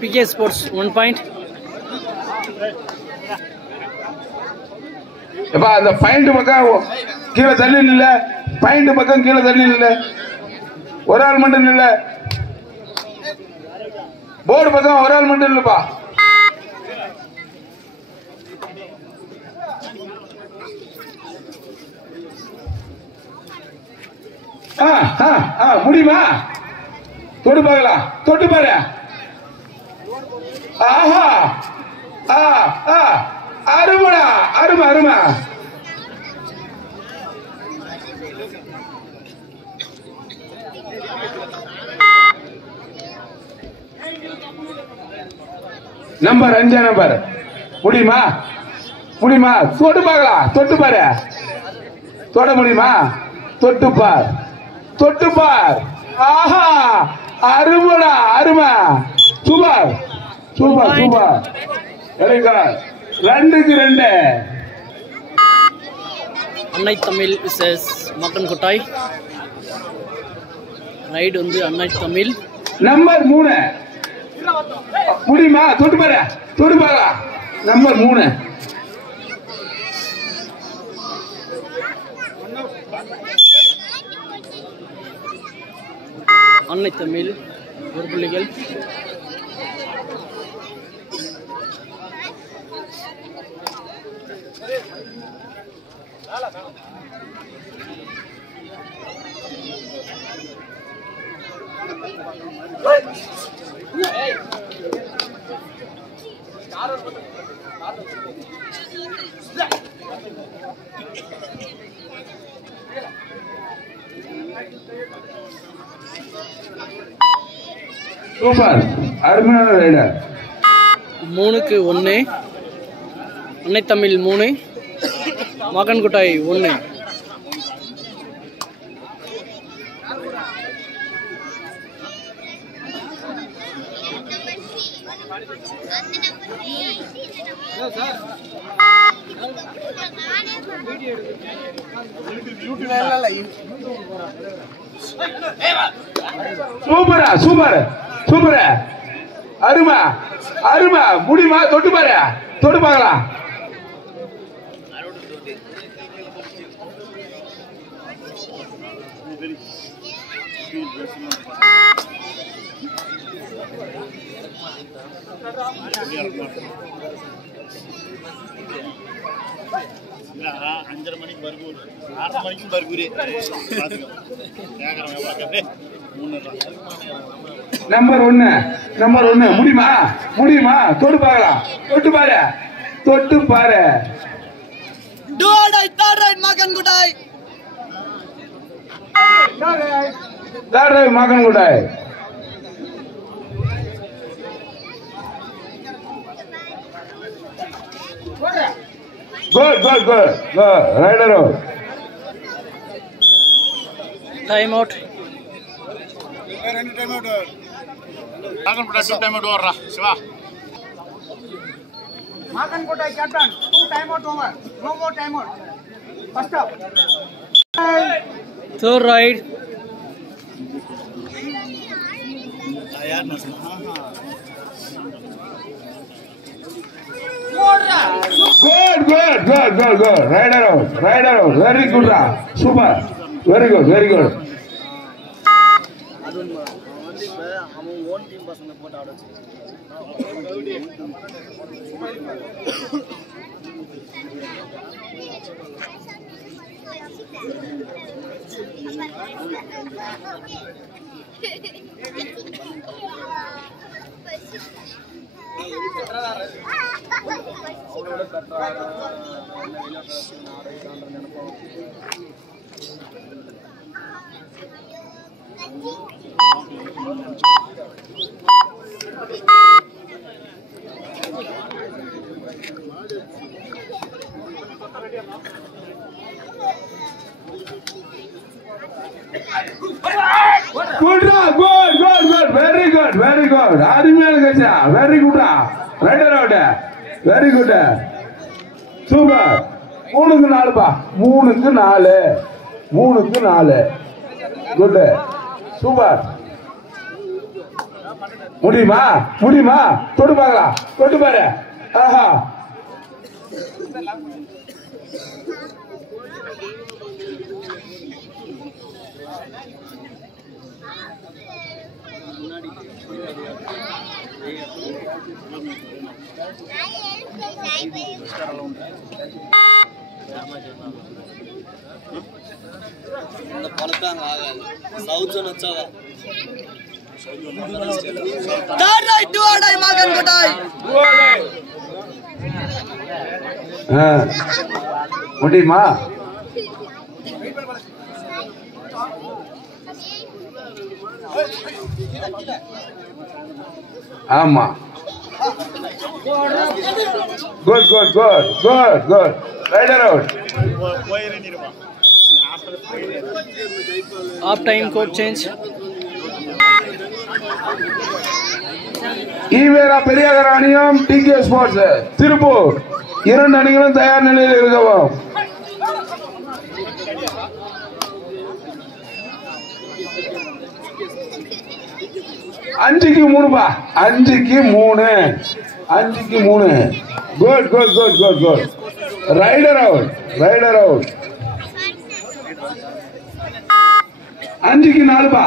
PK Sports 1 point. எப்பா அந்த point பக்கம் கீழே தள்ளி இல்ல, பாயிண்ட் பக்கம் கீழே தள்ளி இல்ல, ஒரு ஆள் மட்டும் இல்ல, போர்டு பக்கம் ஒரு ஆள் மட்டும் இல்லப்பா. முடியுமா? தொட்டு பார்க்கலாம், தொட்டு பாரு. ஆஹா, அருமடா, அருமை அருமை. நம்பர் 5 நம்பர் முடியுமா? முடியுமா? தொட்டு பார்க்கலாம், தொட்டு பாரு. தொட முடியுமா? தொட்டு பார், தொட்டு பார். ஆஹா, அருமடா, அருமை. Super super super. Very good. 2-2. அன்னை தமிழ் விசஸ் மக்கன்கோட்டாய். ரைடு வந்து அன்னை தமிழ். நம்பர் 3 முடியுமா? தொட்டு பாரு, தொட்டு பாரு. நம்பர் 3 அன்னை தமிழ் 1 புள்ளிகள். சூப்பர், அருமையான ரைடர். 3க்கு 1. அன்னை தமிழ் 3, மக்கன்கோட்டாய் 1. சூப்பரா, சூப்பர் சூப்பர், அருமை அருமை. முடியுமா? தொட்டு பாரு, தொட்டு பார்க்கலாம். நம்பர் 1 நம்பர் 1 முடியுமா? முடியுமா? தொட்டு பார்க்கலாம், தொட்டு பாரு, தொட்டு பாரு. மக்கன்கோட்டாய். Good, good, good. Good. Rider out. Time out. Time out. Time out over. Shiva. Makkankottai captain. 2 time out over. No more time out. First up. Third ride. Good, good, good, good, good. Rider out, rider out. Very good, super. Very good, very good. Good, good, good, good. Very good. good, very good. அருமையான கச்சா, very good. Raider out, very good. Super. 3க்கு 4 பா, 3க்கு 4, 3க்கு 4. Good, super. முடியுமா முடியுமா? தொட்டு பார்க்கலாம், தொட்டு பாரு. ஆஹா, முடியுமா? ஆமா, good good good good good. Rider out. Half time court change. EVR Periyar அணியும் டிகே ஸ்போர்ட்ஸ் திருப்பூர் 2 அணிகளும் தயார் நிலையில் இருக்கவும். அஞ்சுக்கு 3 பா, 5க்கு 3, 5க்கு 3. Good good good good good. Rider out, raider out. 5க்கு 4 பா,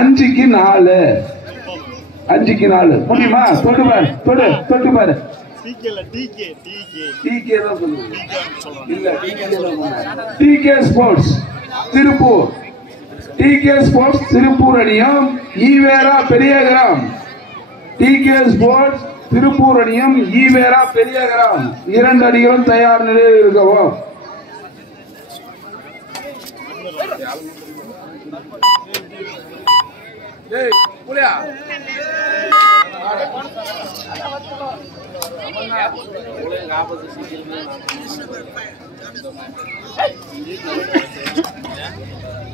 5க்கு 4, 5க்கு 4. முடியுமா? தொட்டு பாரு, தொட்டு தொட்டு பாரு. TK sports Tiruppur, TK sports Tiruppur அணியும் ஈவேரா பெரியகிராம், டிகே ஸ்போர்ட்ஸ் திருப்பூர் அணியும் ஈவேரா பெரியகிராம் 2 அணிகளும் தயார் நிலையில் இருக்கவும்.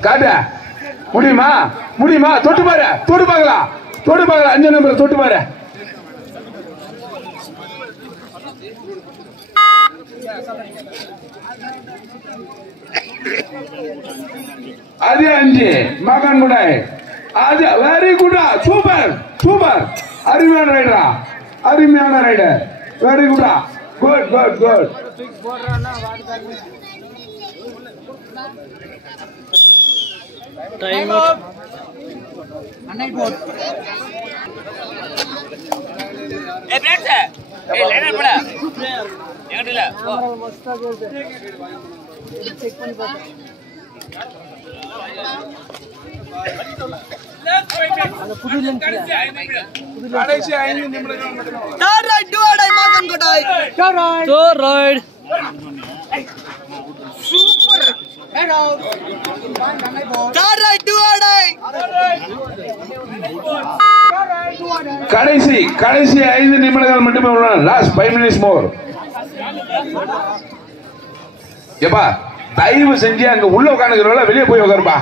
காட்ட முடியுமா? முடியுமா? தொட்டு பாரு, தொட்டு பார்க்கலாம், தொட்டு பார்க்கலாம். 5 நம்பர் தொட்டு பாரு. அது 5 மகன் கூட. அது வெரி குட், சூப்பர் சூப்பர். அருமையான ரைடரா, அருமையான rider, very good. Good good good. Time out. Night board. Hey, friends. Hey, line up, pula. Yang dila. Check pani pata. கடைசி 5 நிமிடங்கள் மட்டும். Turn right, do it, Magan Kotai. Turn right. So right. Super. Head out. Turn right, do it. கடைசி 5 நிமிடங்கள் மட்டுமே உள்ளன. Last 5 minutes more. ஏப்பா தயவு செஞ்சு அங்க உள்ள உட்கார்ந்துக்கிறவங்க வெளியே போய் உட்காருப்பா.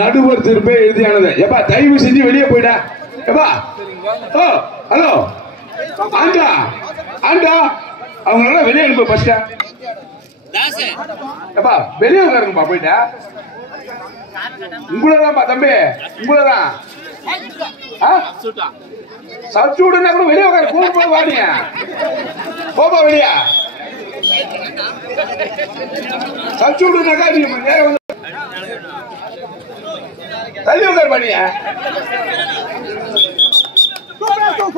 நடுவர் திருப்பே எழுதியானது. ஏப்பா தயவு செஞ்சு வெளியே போயிடா. ஏப்பா ஓ ஹலோ ஆண்டா ஆண்டா அவங்க வெளியே அனுப்ப ஃபர்ஸ்ட். ஏப்பா வெளியே உட்காருங்கப்பா போயிட்டா. உங்களதான்ப்பா தம்பி, உங்களதான். சப்ஸ்டியூட்னா கூட வெளியே உட்காரு. கூட்டு போய் வாடிங்க, போப்பா வெளியா. சப்ஸ்டியூட்னாக்கா நீங்க நேரம் வந்து தள்ளி உட்காரு பண்ணியா.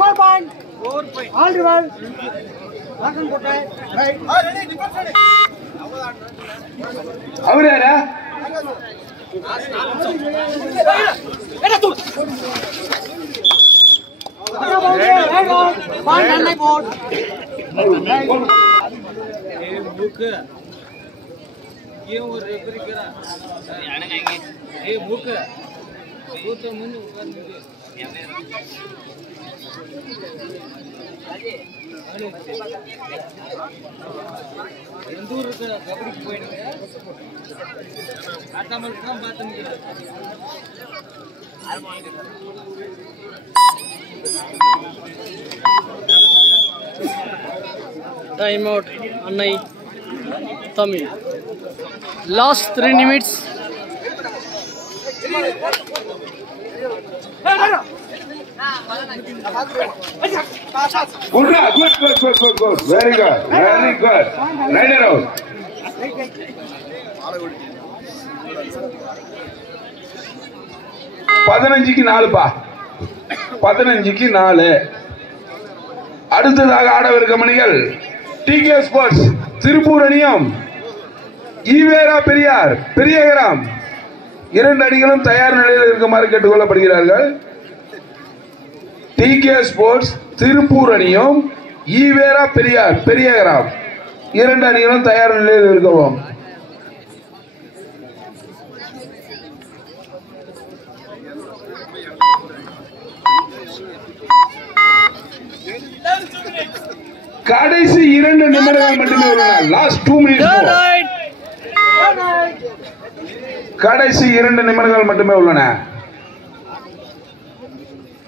4 point. All rival. Magan Kotai. Right. அவரு யாரா? Time out. Annai. Tamil. Last 3 minutes. Good, very good. Right around. 15-4 அடுத்ததாக ஆடவிருக்கும் அணிகள் டிகே ஸ்போர்ட்ஸ் திருப்பூர் அணியும் ஈவேரா பெரியார் பெரியகரம் 2 அணிகளும் தயார் நிலையில் இருக்குமாறு கேட்டுக் கொள்ளப்படுகிறார்கள். டிகே ஸ்போர்ட்ஸ் திருப்பூர் அணியும் ஈவேரா பெரியார் பெரியகரம் 2 அணிகளும் தயார் நிலையில் இருக்கவும். கடைசி 2 நிமிடங்கள் மட்டுமே உள்ளன. Last 2 minutes. கடைசி 2 நிமிடங்கள் மட்டுமே உள்ளன.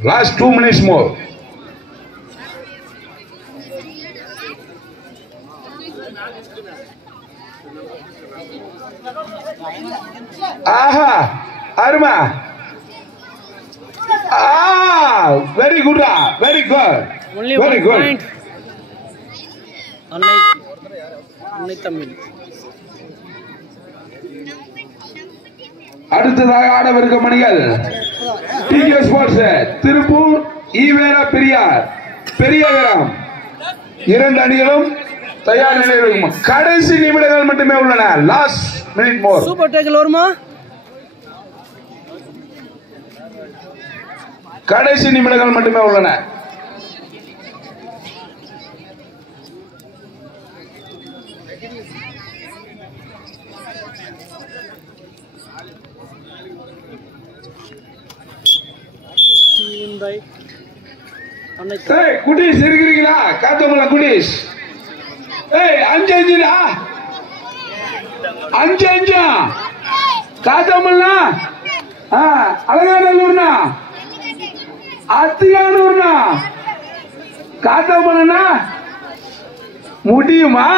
Last 2 minutes more. ஆஹா அருமா. Very good, very good, very good. Annai Tamil. அடுத்ததாக ஆடவிருக்கும் அணிகள் டிகே ஸ்போர்ட்ஸ் திருப்பூர் ஈவேரா பெரியார் பெரியகரம் 2 அணிகளும் தயார் நிலையில் இருக்கும். கடைசி நிமிடங்கள் மட்டுமே உள்ளன. Last minute more. Super tackle வருமா? கடைசி நிமிடங்கள் மட்டுமே உள்ளன. குட்டீஸ் இருக்கிறீங்களா? காத்தமல்ல குட்டீஸ். 5-5 5-5 காத்தமல்ல. அலங்காநல்லூர்னா அத்தியானூர்னா காத்தமல்லனா முடியுமா?